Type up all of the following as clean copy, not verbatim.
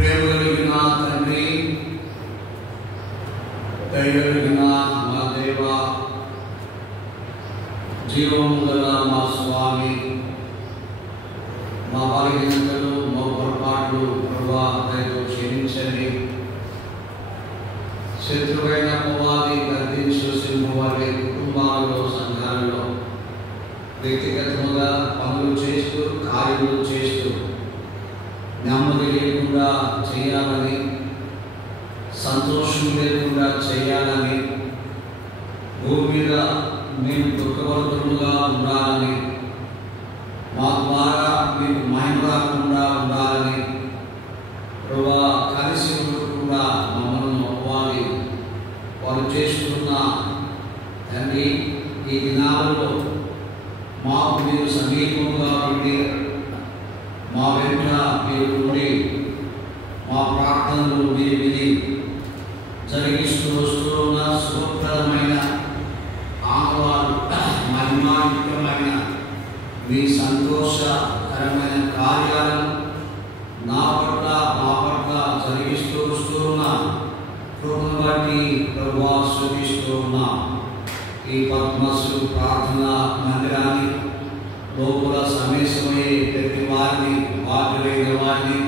ప్రేమ కలిగిన తండ్రి, దయ కలిగిన మా దేవ, జీవము గల మా స్వామి, మా బలహీనతలు మా పొరపాట్లు ప్రభువా దయతో క్షమించండి. శత్రువైన అపవాది గర్దించు సింహం వలె కుటుంబాలలో, సంఘాలలో వ్యక్తిగతముగా పనులు చేస్తూ, కార్యములు చేస్తూ నెమ్మది లేకుండా చేయాలని, సంతోషం లేకుండా చేయాలని, భూమి మీద మేము దుఃఖవంతులుగా ఉండాలని, మా ద్వారా మీకు మహిమ రాకుండా ఉండాలని, ప్రభువా కలిసి ఉండకుండా మమ్మల్ని అపవాది వారు చేస్తున్న తండ్రి, ఈ దినాలలో మాకు మీరు సమీపంగా ఉండి, మా వెంట మీరు ఉండి, మా ప్రార్థనలు మీరు విని జరిగిస్తూ వస్తూ ఉన్న శుభప్రదమైన ఆహ్వాలు, మహిమాయుక్తమైన మీ సంతోషకరమైన కార్యాలను నా పట్ల మా పట్ల జరిగిస్తూ వస్తూ ఉన్న కృపను బట్టి ప్రభువా స్తుతిస్తూ ఉన్నాం. ఈ పద్మసు ప్రార్థనా మందిరాన్ని లోపల సమేశమయ్యే ప్రతి వారిని, బాధ్యులైన వారిని,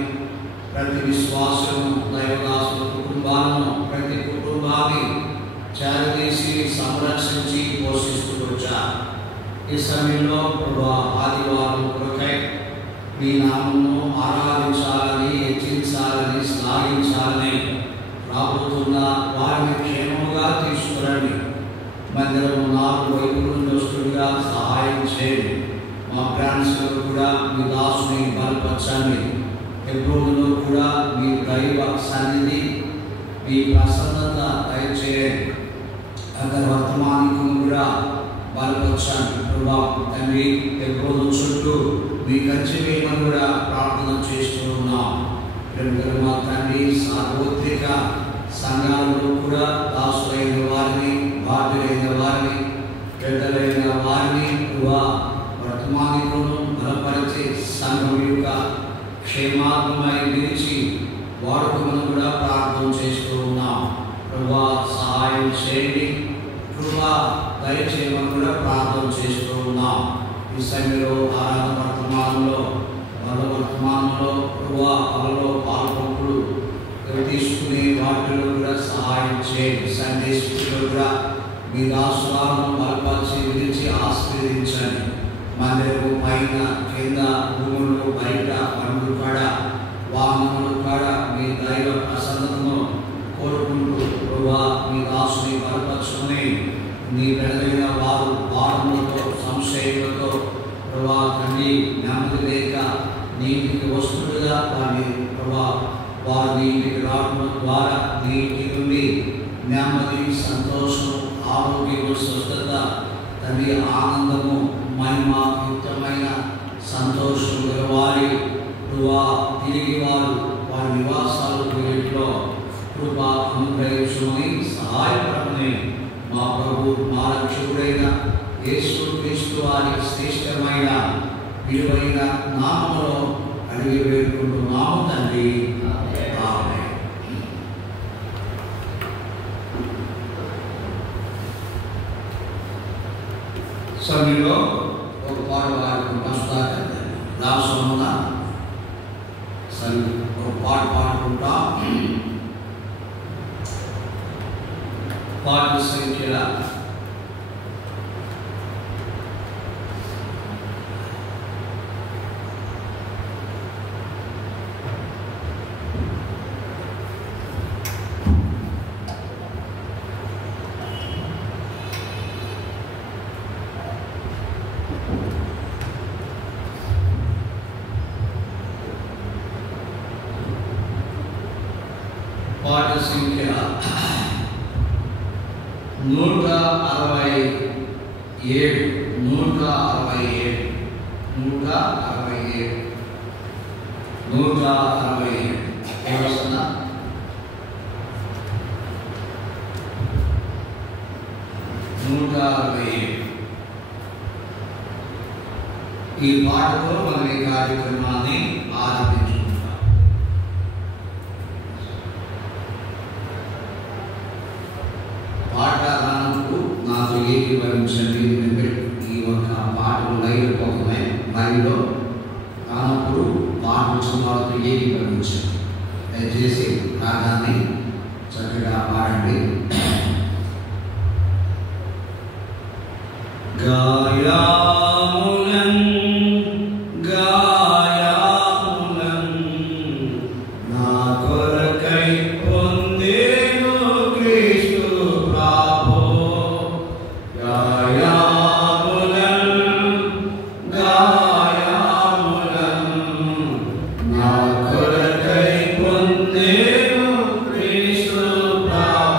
ప్రతి విశ్వాసము, దైవదాసుల కుటుంబాలను, ప్రతి కుటుంబాన్ని చేరదీసి సంరక్షించి పోషిస్తూ వచ్చారు. ఈ సమయంలో ప్రభువా ఆదివారం కొరకై మీ నామమును ఆరాధించాలని, హెచ్చించాలని, శ్లాఘించాలని రాబోతున్న వారిని క్షేమముగా తీసుకురండి. మందిరం 4 వైపుల నుండి వస్తుండగా సహాయం చేయండి. మా బ్రాంచ్లో కూడా మీ దాసుని బలపరచండి. ఎప్పుడులో కూడా మీ దైవ సన్నిధి, మీ ప్రసన్నత దయచేయండి. అందరి వర్తమానికులను కూడా బలపరచండి. ప్రభా తండ్రి, ఎప్పుడు చుట్టూ మీ కంచె వేయమని కూడా ప్రార్థన చేస్తూ ఉన్నాం. మా తండ్రి, సార్వత్రిక సంఘాలలో కూడా దాసులైన వారిని, బాధ్యులైన వారిని, పెద్దలైన వారిని వర్తమానికులను బలపరిచి సంఘం యొక్క క్షేమాత్మై నిలిచి వాడుకలను కూడా ప్రార్థన చేస్తూ ఉన్నాం. ప్రభా సహాయం చేయండి, కృపా దయచేయమని కూడా ప్రార్థన చేస్తూ ఉన్నాం. ఈ సమయంలో ఆరాధన వర్తమానంలో, ప్రభా పలలో పాల్పొంపులు తీసుకునే వాటిలో కూడా సహాయం చేయండి. సందేశంలో కూడా మీ దాసులను బలపరిచి విధించి ఆశీర్వదించండి. మందిరము పైన, కింద, భూములు, బయట, పండుగ కాడ, వాహనములు కాడ మీ దైవ ప్రసన్నతను కోరుకుంటూ ప్రభువా మీ దాసుని బలపరచుకుని నీ పెద్దలైన వారు భారములతో, సంశయములతో ప్రభువా తండ్రి నెమ్మది లేక నీటికి వస్తుండగా వారిని ప్రభా వారు నీటికి రావడం ద్వారా నీటి నుండి నెమ్మది, సంతోషం, ఆరోగ్యం, స్వస్థత, తండ్రి ఆనందము, మహిమాయుక్తమైన సంతోషం గలవారి ప్రభా తిరిగి వారి నివాసాలకు వీటిలో కృపా అనుగ్రహించుకొని సహాయపడమని మా ప్రభు, మా రక్షకుడైన యేసుక్రీస్తు వారి శ్రేష్టమైన విలువైన నామములో అడిగి వేడుకుంటున్నాము తండ్రి. ఆమేన్. సమయంలో ఒక పాట పాడుకుంటా, రాసుకున్న ఒక పాట పాడుకుంటా. పాట సంఖ్య 167 ఈ పాటతో మనం ఈ కార్యక్రమాన్ని ఆరంభించుకుంటాం. ఆశీర్వాదాలతో ఏకీభవించండి. దయచేసి రాగాన్ని చక్కగా పాడండి. గాయాములం గాయాములం నా కొరకై పొందేను క్రీస్తు ప్రభు. గాయాములం గాయాములం నా కొరకై పొందేను క్రీస్తు ప్రభు.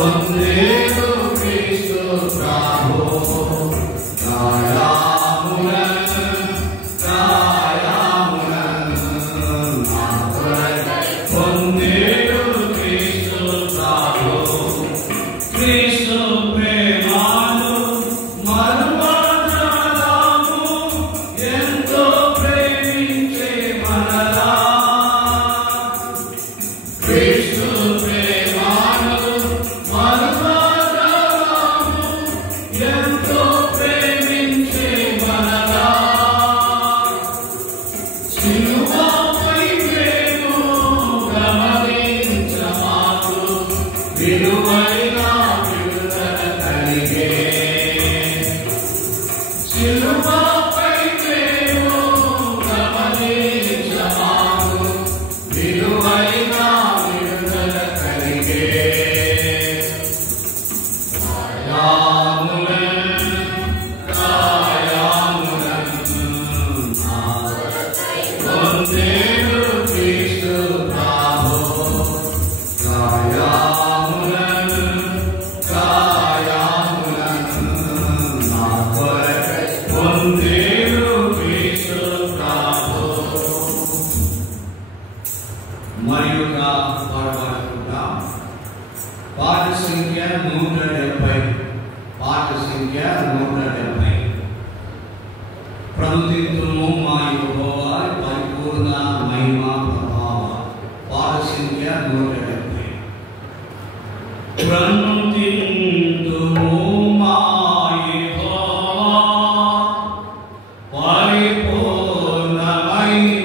Amen. కలిగే శిలువపై ప్రేమో గమనించమాను విలువైన విడుదల కలిగే మరియుగా పాడబడుతున్నా పాట సంఖ్య 170 పాట సంఖ్య 170 ప్రభుత్వము మా యెహోవా పరిపూర్ణ మహిమ ప్రభావ పాట సంఖ్య 170 ప్రభుత్వము మా యెహోవా పరిపూర్ణ మహిమ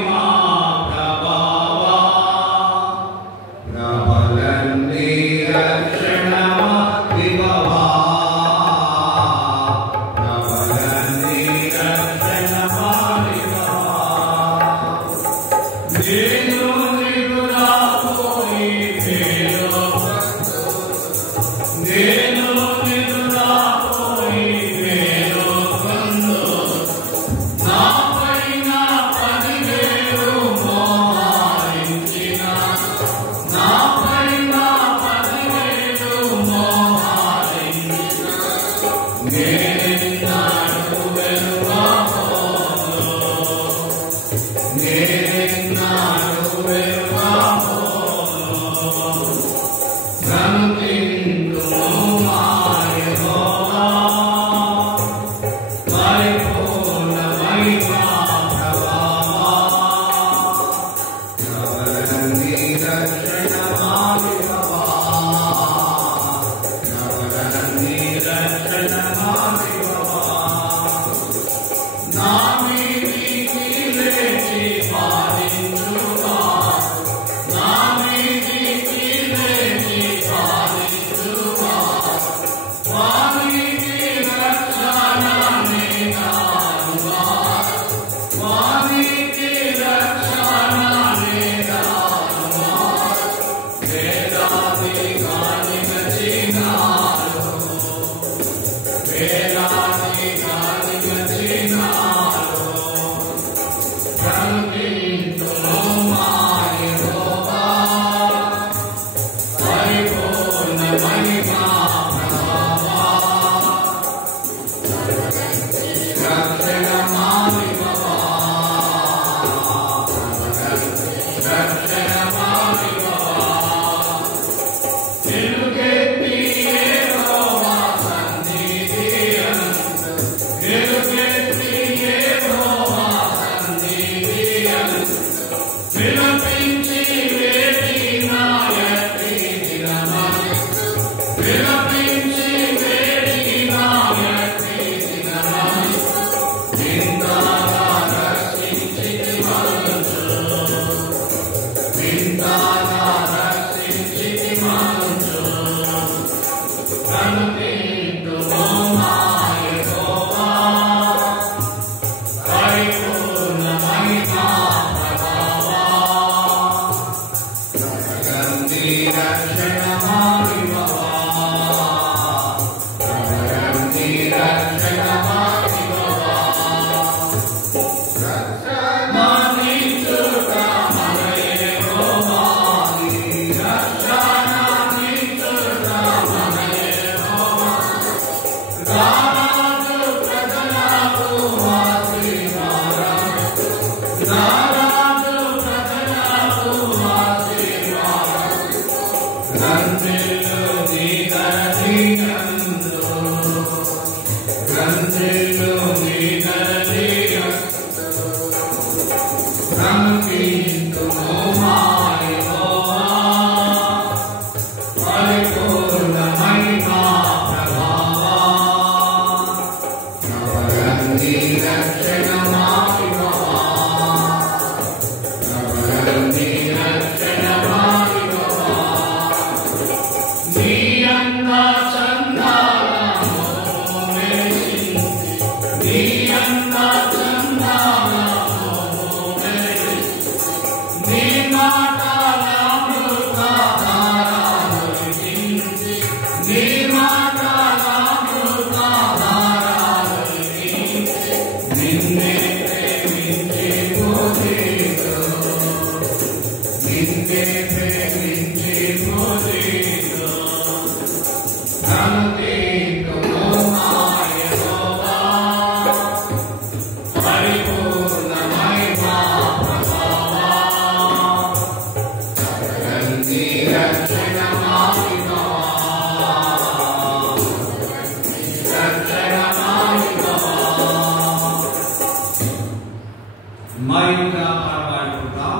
ఇంకా పాడుకుంటాం.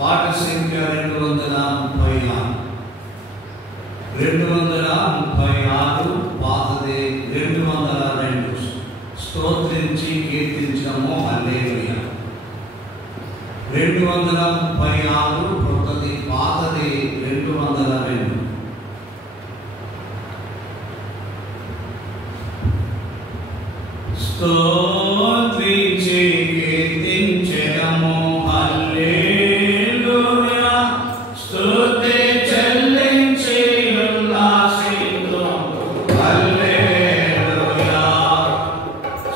పాట సంఖ్య 236. 236 పాతది 202. స్తోత్రించి కీర్తించము హల్లెలూయా. 236 కొత్తది, పాతది 202. స్తోత్రించి కీర్తించము హల్లెలూయా. స్తుతి చెల్లించి ఉల్లాసింతుము హల్లెలూయా.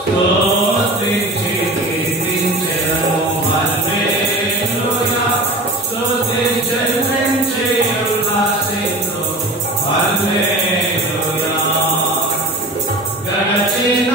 స్తోత్రించి కీర్తించము హల్లెలూయా. స్తుతి చెల్లించి ఉల్లాసింతుము హల్లెలూయా. గడచిన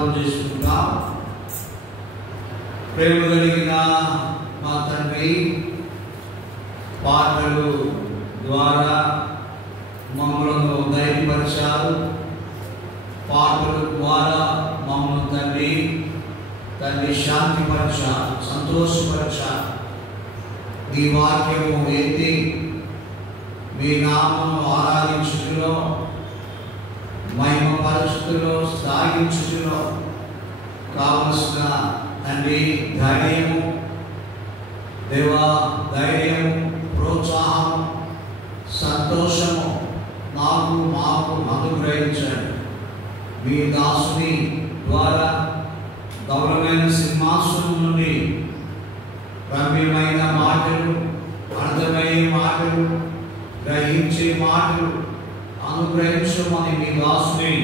ప్రార్థన చేసుకుంటాం. ప్రేమ కలిగిన మా తండ్రి, పాటలు ద్వారా మమ్మల్ని ధైర్యపరిచారు. పాటల ద్వారా మమ్మల్ని తండ్రి శాంతిపరచారు, సంతోషపరచారు. ఈ వాక్యము ఎత్తి మీ నామమును ఆరాధించుటలో, మహిమ పరిస్థితుల్లో సాగించుటలో కావలసిన తండ్రి ధైర్యము, దేవా ధైర్యము, ప్రోత్సాహం, సంతోషము మాకు అనుగ్రహించండి. మీ దాసుని ద్వారా గౌరవమైన సింహాసనం నుండి రమ్యమైన మాటలు, అర్థమయ్యే మాటలు, గ్రహించే మాటలు అనుగ్రహించమని మీ దాసుని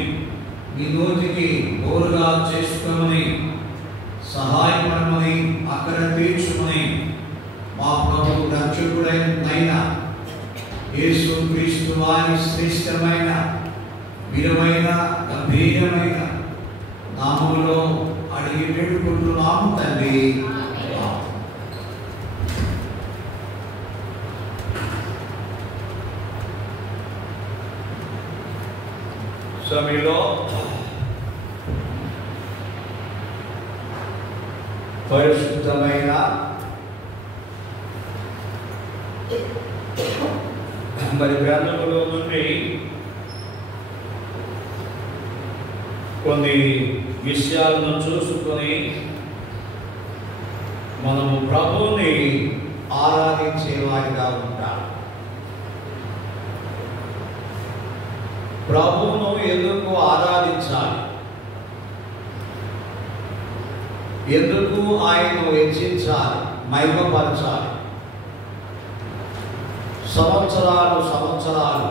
మీ నోటికి బోరుగా చేసుకోమని, సహాయపడమని, అక్కర తీర్చుమని మా ప్రభు రక్షకుడైన యేసు క్రీస్తు వారి శ్రేష్టమైన, విలువైన, గంభీరమైన నామములో అడిగి పెట్టుకుంటున్నాము తండ్రి. సమయంలో పరిశుద్ధమైన మరి గ్రంథములో నుండి కొన్ని విషయాలను చూసుకొని మనము ప్రభువుని ఆరాధించేవారిగా ఉంటాం. ప్రభువును ఎందుకు ఆరాధించాలి? ఎందుకు ఆయనను హెచ్చించాలి, మహిమపరచాలి? సంవత్సరాలు,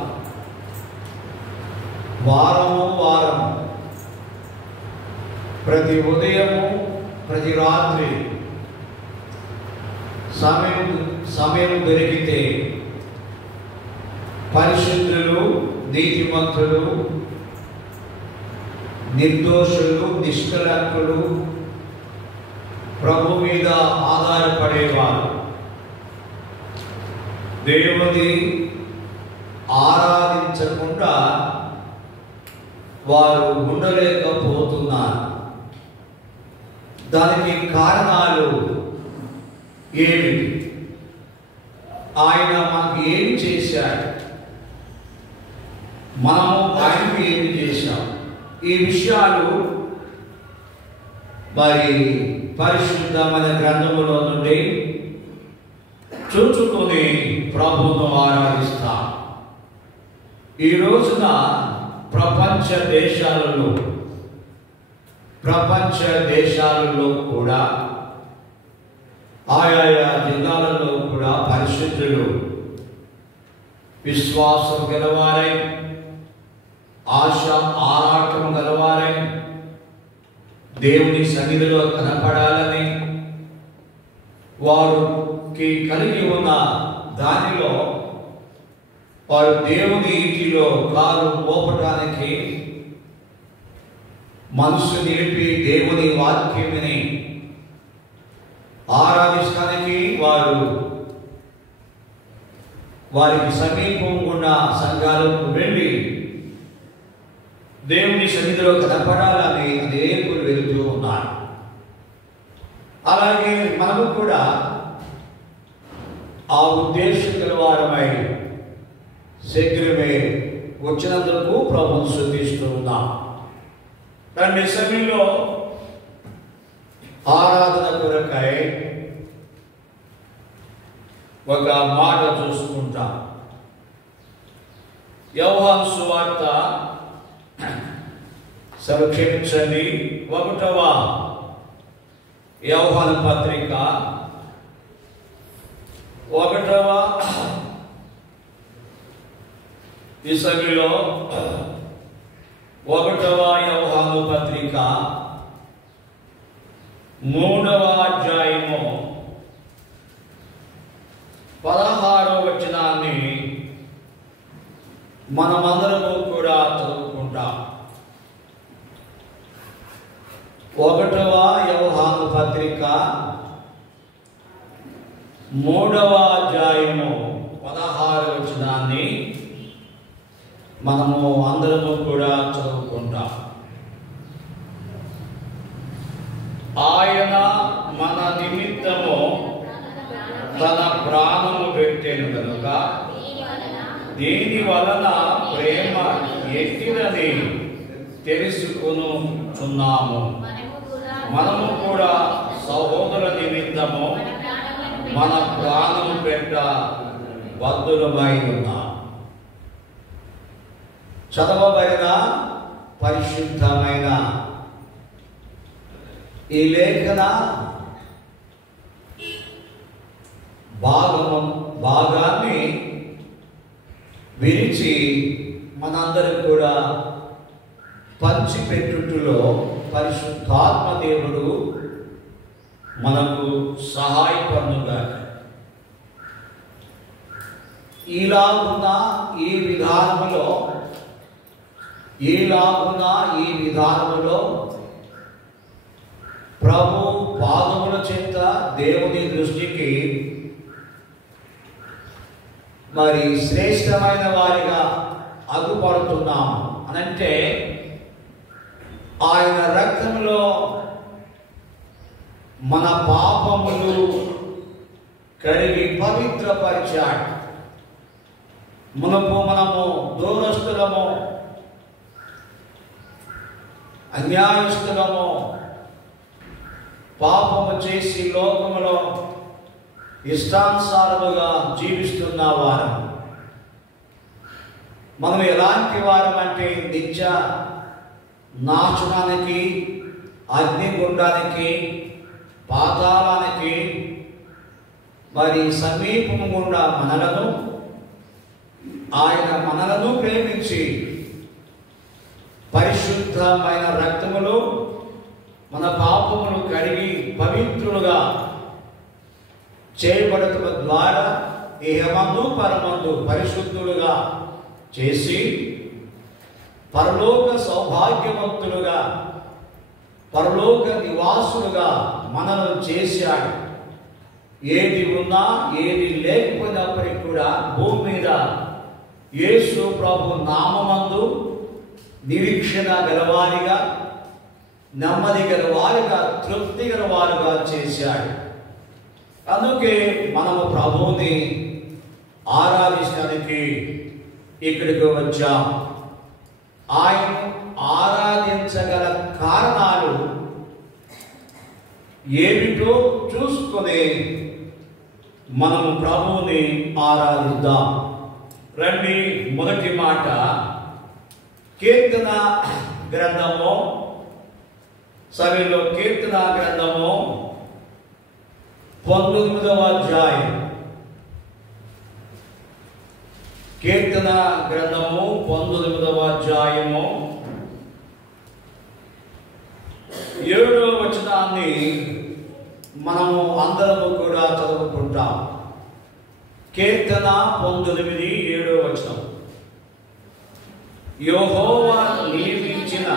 వారము, ప్రతి ఉదయము, ప్రతి రాత్రి సమయం దొరికితే పరిశుద్ధులు, నీతిమంతులు, నిర్దోషులు, నిష్కలంకులు, ప్రభు మీద ఆధారపడేవారు దేవుని ఆరాధించకుండా వారు ఉండలేకపోతున్నారు. దానికి కారణాలు ఏమిటి? ఆయన మనకు ఏమి చేశాడు, మనము ఆయనకు ఏమి చేశాం? ఈ విషయాలు మరి పరిశుద్ధమైన గ్రంథములో నుండి చూచుకొని ప్రభువును ఆరాధిస్తాం. ఈ రోజున ప్రపంచ దేశాలలో కూడా, ఆయా జిల్లాలలో కూడా పరిశుద్ధులు, విశ్వాసం గలవారై, ఆశ ఆరాటం గలవారై, దేవుని సన్నిధిలో కనపడాలని వారికి కలిగి ఉన్న దానిలో వారు దేవుని ఇంటిలో కాలు మోపటానికి మనసు నిలిపి దేవుని వాక్యముని ఆరాధించడానికి వారికి సమీపం ఉన్న సంఘాలకు వెళ్ళి దేవుని సన్నిధిలో కనపడాలని అనేకులు వెళుతూ ఉన్నారు. అలాగే మనము కూడా ఆ ఉద్దేశం గలవారమై శీఘ్రమే వచ్చినందుకు ప్రభువును స్తుతిస్తూ ఉన్నాం. రండి, సమయంలో ఆరాధన కొరకై ఒక మాట చూసుకుంటాం. యోహాను సువార్త క్షమించండి 1వ యోహాను పత్రిక 1వ ఇసవిలో 1వ యోహాను పత్రిక 3వ అధ్యాయము 16వ వచనాన్ని మనమందరము కూడా చదువుకుంటాం. 3వ అధ్యాయము 16వ వచనాన్ని మనము అందరము కూడా చదువుకుంటాం. ఆయన మన నిమిత్తము తన ప్రాణము పెట్టెను కనుక దీని వలన ప్రేమ ఎట్టిదని తెలుసుకొనుచున్నాము. మనము కూడా సహోదర నిమిత్తము మన ప్రాణము పెట్ట బద్ధులమై ఉన్నాం. చదవబడిన పరిశుద్ధమైన ఈ లేఖన భాగాన్ని విరిచి మనందరం కూడా పంచిపెట్టుటలో పరిశుద్ధాత్మ దేవుడు మనకు సహాయపడునుగా. ఈలాగున్న ఈ విధానములో ప్రభు పాదముల చేత దేవుని దృష్టికి మరి శ్రేష్టమైన వారిగా అగుపడుతున్నాము అనంటే ఆయన రక్తంలో మన పాపములు కడిగి పవిత్రపరిచాడు. మనము దూరస్తులము, అన్యాయస్తులము, పాపము చేసి లోకములో ఇష్టానుసారముగా జీవిస్తున్న వారు. మనం ఎలాంటి వారం అంటే నిత్య నాశనానికి, అగ్నిగుండానికి, పాతాళానికి మరి సమీపము గుండా మనలను ప్రేమించి పరిశుద్ధమైన రక్తములో మన పాపములు కడిగి పవిత్రులుగా చేయబడటం ద్వారా ఇహమందు పరమందు పరిశుద్ధులుగా చేసి పరలోక సౌభాగ్యవంతులుగా, పరలోక నివాసులుగా మనల్ని చేశాడు. ఏది ఉన్నా ఏది లేకపోయినప్పటికీ కూడా భూమి మీద యేసు ప్రభు నామమందు నిరీక్షణ గలవారిగా, నెమ్మది గలవారిగా, తృప్తి గలవారుగా చేశాడు. అందుకే మనము ప్రభువుని ఆరాధించడానికి ఇక్కడికి వచ్చాం. ఆయన ఆరాధించగల కారణాలు ఏమిటో చూసుకొని మనము ప్రభువుని ఆరాధిద్దాం. రండి, మొదటి మాట కీర్తన గ్రంథము, సభలో కీర్తన గ్రంథము 19వ అధ్యాయం. కీర్తన గ్రంథము 19వ అధ్యాయము 7వ వచనాన్ని మనము అందరము కూడా చదువుకుంటాం. కీర్తన 19:7వ వచనం. యెహోవా నియమించిన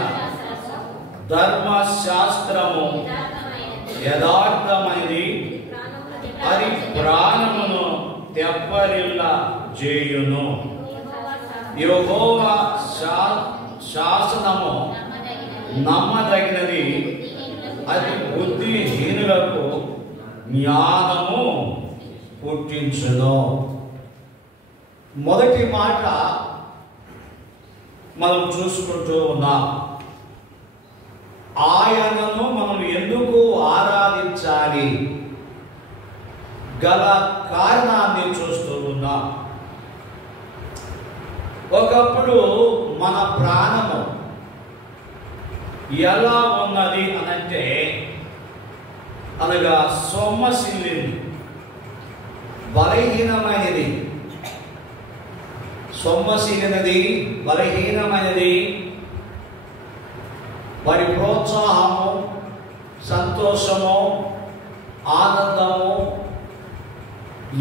ధర్మశాస్త్రము యథార్థమైనది, అది ప్రాణమును తెప్పరిల్ల చేయును. యెహోవా శాసనము నమ్మదగినది, అది బుద్ధిహీనులకు జ్ఞానము పుట్టించును. మొదటి మాట మనం చూసుకుంటూ ఉన్నాం. ఆయనను మనం ఎందుకు ఆరాధించాలి గల కారణాన్ని చూస్తూ ఉన్నాం. ఒకప్పుడు మన ప్రాణము ఎలా ఉన్నది అనంటే అనగా సొమ్మసిల్లింది, బలహీనమైనది. సొమ్మసిల్లినది, బలహీనమైనది. వారి ప్రోత్సాహము, సంతోషము, ఆనందము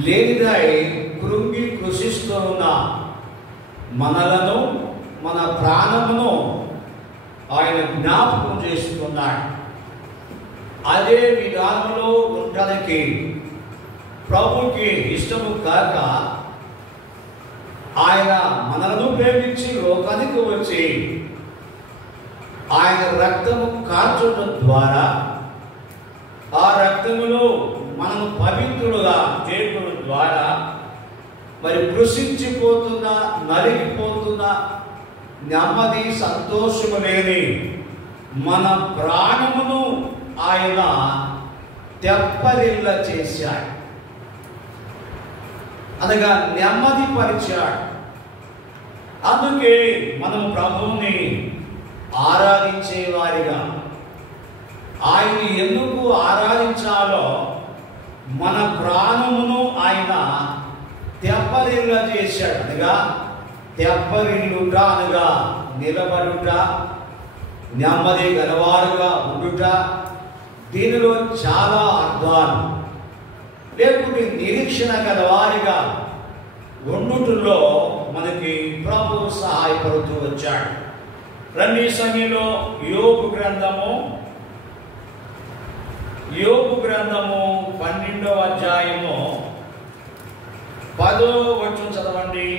లేనిదై కృంగి కృషిస్తూ ఉన్న మనలను, మన ప్రాణమును ఆయన జ్ఞాపకం చేసుకున్నాడు. అదే విధానంలో ఉండడానికి ప్రభుకి ఇష్టము కాక ఆయన మనలను ప్రేమించి లోకానికి వచ్చి ఆయన రక్తము కార్చడం ద్వారా ఆ రక్తములో మనము పవిత్రులుగా చేయడం ద్వారా మరి కృషించిపోతున్న నలిగిపోతున్న నెమ్మది సంతోషము లేని మన ప్రాణమును ఆయన తెప్పరిల్ల చేశాడు, అనగా నెమ్మది పరిచాడు. అందుకే మనం ప్రభువుని ఆరాధించే వారిగా, ఆయన ఎందుకు ఆరాధించాలో మన ప్రాణమును ఆయన తెప్పరిల్ల చేశాడు. అనగా తెప్పరిల్లుట అనగా నిలబడుట, నెమ్మది గలవారుగా ఉండుట, దీనిలో చాలా అర్థాలు. లేకుంటే నిరీక్షణ గలవారిగా ఉండుటలో మనకి ప్రభు సహాయపడుతూ వచ్చాడు. రండి సమయంలో యోబు గ్రంథము 12వ అధ్యాయము 10వ వచనం చదవండి.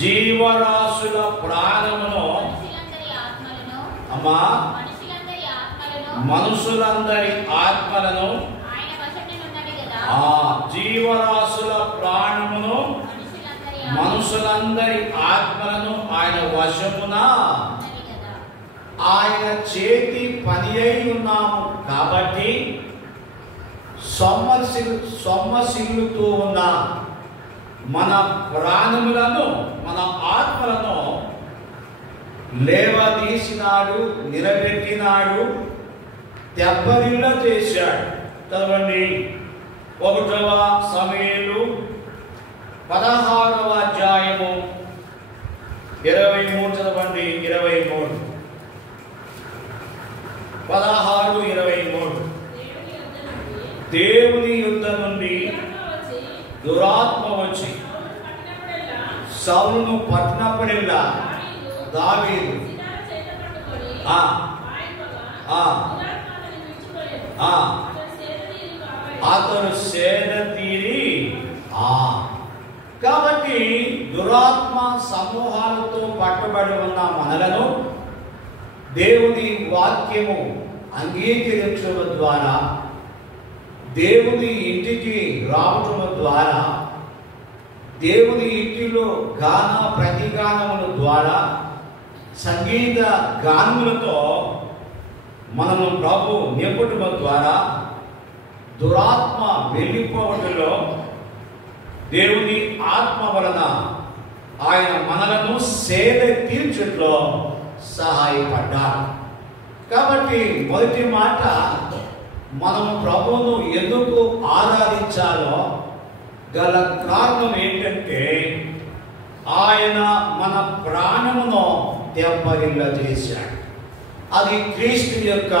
జీవరాశుల ప్రాణమును అమ్మా మనుషులందరి ఆత్మలను జీవరాశుల ప్రాణమును మనుషులందరి ఆత్మలను ఆయన వశమున ఆయన చేతి పని అయి ఉన్నాము కాబట్టి సొమ్మసిల్లుతూ ఉన్న మన ప్రాణములను మన ఆత్మలను లేవదీసినాడు, నిలబెట్టినాడు, తెప్పరిల్ల చేశాడు. చదవండి 1వ సమూయేలు 16వ అధ్యాయము 23 చదవండి. 23 16:23 దేవుని యుద్ధ నుండి దురాత్మ వచ్చి సౌలును పట్టినప్పుడల్లా దావీదు అతను సేద తీరి. కాబట్టి దురాత్మ సమూహాలతో పట్టుబడి ఉన్న మనలను దేవుని వాక్యము అంగీకరించడం ద్వారా, దేవుని ఇంటికి రావటం ద్వారా, దేవుని ఇంటిలో గాన ప్రతిగానముల ద్వారా, సంగీత గానములతో మనము ప్రభు నింపటం ద్వారా దురాత్మ వెళ్ళిపోవటంలో దేవుని ఆత్మ వలన ఆయన మనలను సేద తీర్చట్లో సహాయపడ్డారు. కాబట్టి మొదటి మాట, మనము ప్రభువును ఎందుకు ఆరాధించాలో గల కారణం ఏంటంటే ఆయన మన ప్రాణమును తెప్పరిల్ల చేశాడు. అది క్రీస్తు యొక్క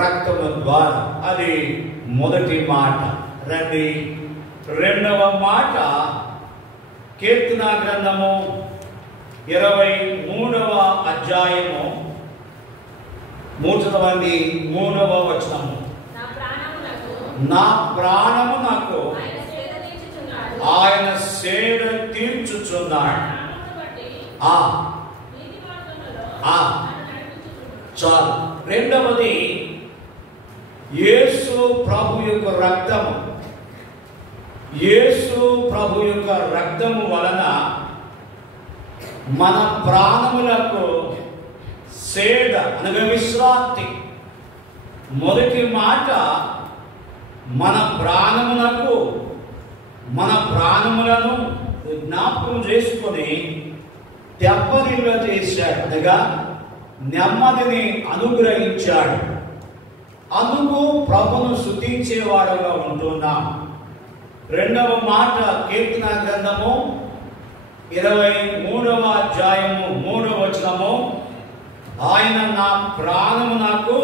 రక్తము ద్వారా. అది మొదటి మాట. రండి 2వ మాట, కీర్తన గ్రంథము 23వ అధ్యాయము 3వ వచనము. నా ప్రాణము నాకు ఆయన సేద తీర్చుచున్నాడు. చాలు. రెండవది, యేసు ప్రభు యొక్క రక్తము. యేసు ప్రభు యొక్క రక్తము వలన మన ప్రాణములకు సేద అనగా విశ్రాంతి. మొదటి మాట, మన ప్రాణములకు మన ప్రాణములను జ్ఞాపకం చేసుకొని తెప్పరిల్ల చేశాడు, అనగా నెమ్మదిని అనుగ్రహించాడు. అందుకు ప్రభును స్తుతించేవాడుగా ఉంటున్నాం. రెండవ మాట, కీర్తన గ్రంథము 23వ అధ్యాయము 3వ వచనము. ఆయన నా ప్రాణము నాకు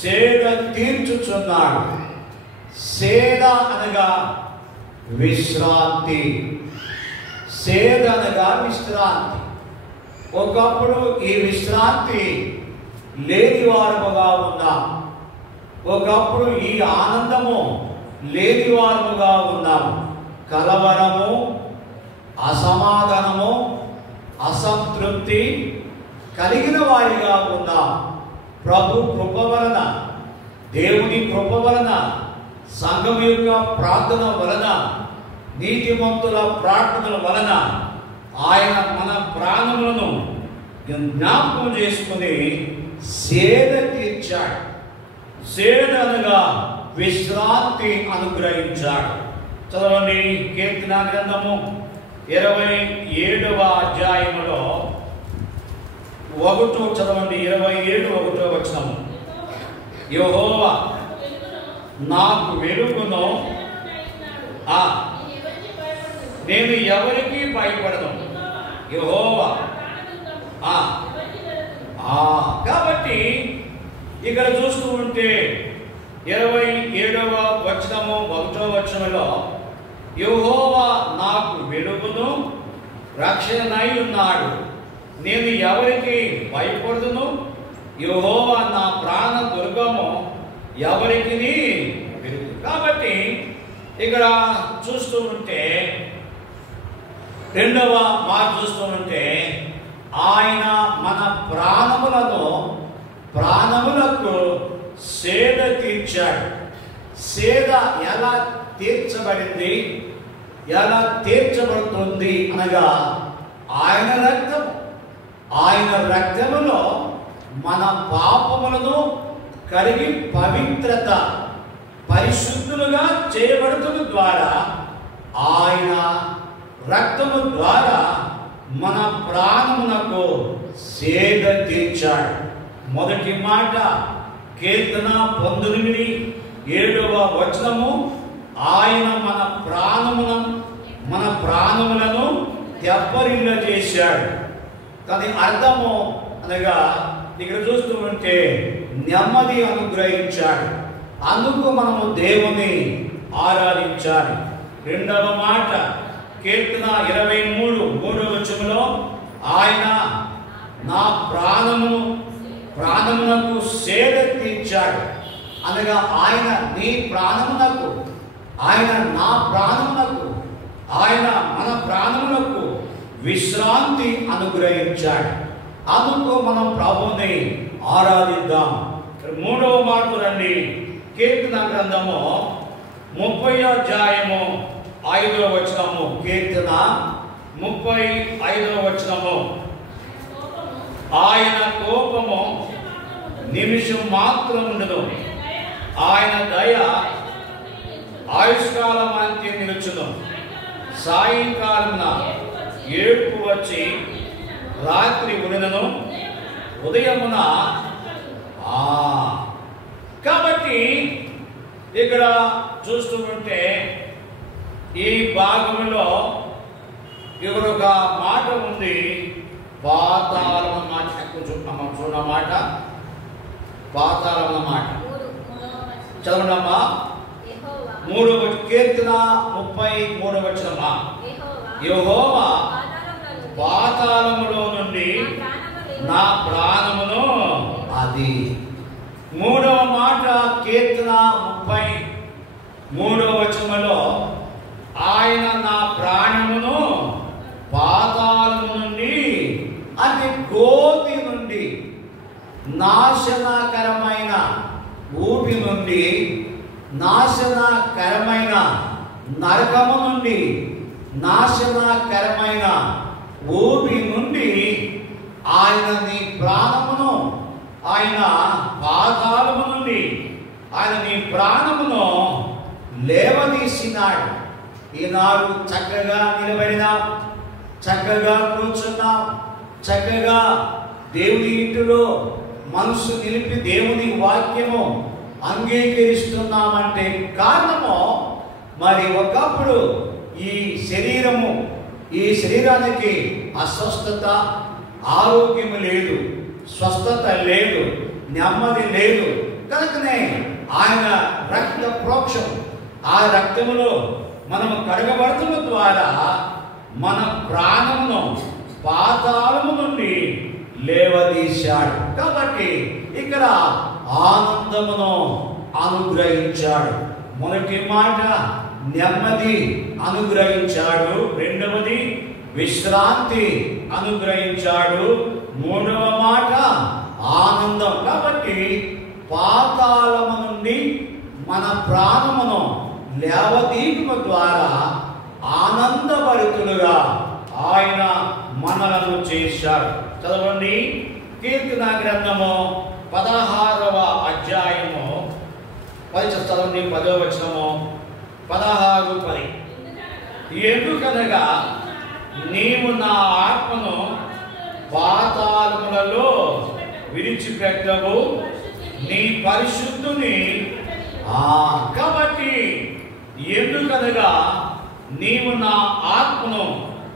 సేద తీర్చుచున్నాడు. సేద అనగా విశ్రాంతి. సేద అనగా విశ్రాంతి. ఒకప్పుడు ఈ విశ్రాంతి లేని వారముగా ఉన్నాం. ఒకప్పుడు ఈ ఆనందము లేని వారముగా ఉన్నాము. కలవరము, అసమాధానము, అసంతృప్తి కలిగిన వారిగా ఉన్నాం. ప్రభు కృప వలన, దేవుని కృప వలన, సంఘం యొక్క ప్రార్థన వలన, నీతిమంతుల ప్రార్థనల వలన ఆయన మన ప్రాణములను జ్ఞాపకం చేసుకుని సేద తీర్చాడు. సేద అనగా విశ్రాంతి అనుగ్రహించాడు. చదవండి కీర్తన గ్రంథము 27వ అధ్యాయములో 1 చదవండి. 27:1 వచనము. యెహోవా నాకు వెలుగును, నేను ఎవరికి భయపడను. యెహోవా. కాబట్టి ఇక్కడ చూస్తూ ఉంటే 27వ వచనము 1వ వచనంలో యెహోవా నాకు వెలుగును, రక్షణనై ఉన్నాడు, నేను ఎవరికి భయపడుదును. యెహోవా నా ప్రాణ దుర్గము, ఎవరికి వెలుగు. కాబట్టి ఇక్కడ చూస్తూ ఉంటే రెండవ మాట చూస్తూ ఉంటే ఆయన మన ప్రాణములకు సేద తీర్చాడు. సేద ఎలా తీర్చబడింది, ఎలా తీర్చబడుతుంది అనగా ఆయన రక్తములో మన పాపములను కడిగి పవిత్రత, పరిశుద్ధులుగా చేయబడుతున్న ద్వారా, ఆయన రక్తము ద్వారా మన ప్రాణమునకు సేద తీర్చాడు. మొదటి మాట కీర్తన 19:7వ వచనము, ఆయన మన ప్రాణములను తెప్పరిల్ల చేశాడు. దాని అర్థము అనగా ఇక్కడ చూస్తూ ఉంటే నెమ్మది అనుగ్రహించాడు. అందుకు మనము దేవుని ఆరాధించాలి. రెండవ మాట కీర్తన 23:3 వచనంలో ఆయన నా ప్రాణమునకు సేద తీర్చాడు అనగా ఆయన నీ ప్రాణమునకు, ఆయన నా ప్రాణమునకు, ఆయన మన ప్రాణమునకు విశ్రాంతి అనుగ్రహించాడు. అందుకు మనం ప్రభువుని ఆరాధిద్దాం. మూడవ మాట రండి, కీర్తన గ్రంథము 30వ అధ్యాయము 5వ వచనము. కీర్తన 35వ వచనము. ఆయన కోపము నిమిషం మాత్రం ఉండదు, ఆయన దయ ఆయుష్కాలం అంతే నిలుచును. సాయంకాలమున ఏడుపు వచ్చి రాత్రి ఉదయమున ఉదయమున. కాబట్టి ఇక్కడ చూస్తూ ఉంటే ఈ భాగంలో ఇక్కడ ఒక మాట ఉంది, పాతాళం మాట. చూడ మాట, పాతాళం మాట చదవడమ్మా. కీర్తన 33వ వచనమా. యెహోవా పాతాళములో నుండి నా ప్రాణమును, అది మూడవ మాట కీర్తన 33వ వచనములో ఆయన నా ప్రాణమును పాతాళము నుండి, అది గోతి నుండి, నాశనకరమైన ఊపి నుండి, నాశనకరమైన నరకము నుండి, నాశనకరమైన ఊపి నుండి ఆయన నీ ప్రాణమును, ఆయన పాతాళము నుండి ఆయన నీ ప్రాణమును లేవదీసినాడు. ఈనాడు చక్కగా నిలబడినా, చక్కగా కూర్చున్నా, చక్కగా దేవుని ఇంటిలో మనసు నిలిపి దేవుని వాక్యము అంగీకరిస్తున్నామంటే కారణము మరి ఒకప్పుడు ఈ శరీరానికి అస్వస్థత, ఆరోగ్యము లేదు, స్వస్థత లేదు, నెమ్మది లేదు. కనుకనే ఆయన రక్త ప్రోక్షం, ఆ రక్తములో మనము కడగబడుతున్న ద్వారా మన ప్రాణమును పాతాళము నుండి లేవదీశాడు. కాబట్టి ఇక్కడ ఆనందమును అనుగ్రహించాడు. మొదటి మాట నెమ్మది అనుగ్రహించాడు, రెండవది విశ్రాంతి అనుగ్రహించాడు, మూడవ మాట ఆనందం. కాబట్టి పాతాళము నుండి మన ప్రాణమును లేవదీయుట ద్వారా ఆనందభరితులుగా ఆయన మనలను చేశాడు. చదవండి కీర్తన గ్రంథము 16వ అధ్యాయము 10 చదవండి, 10వ వచనము 16:10. ఎందుకనగా నీవు నా ఆత్మను పాతాళములలో విడిచిపెట్టవు, నీ పరిశుద్ధుని. కాబట్టి ఎందుకనగా నీవు నా ఆత్మను